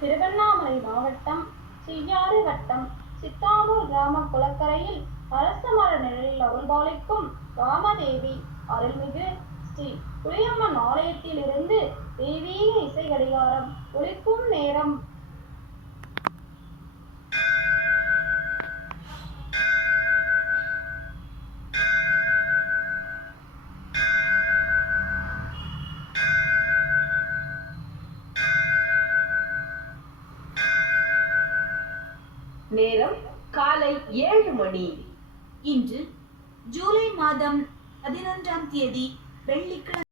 திருவண்ணாமலை மாவட்டம் செய்யாறு வட்டம் சித்தாமூர் கிராம குளக்கரையில் அரச மர நிழலில் அருள்பாலிக்கும் ராமதேவி அருள்மிகு ஸ்ரீ புளியம்மன் ஆலயத்திலிருந்து தெய்வீக இசை கடிகாரம் ஒலிக்கும் நேரம். நேரம் காலை 7 மணி. இன்று ஜூலை மாதம் 11ஆம் தேதி வெள்ளிக்கிழமை.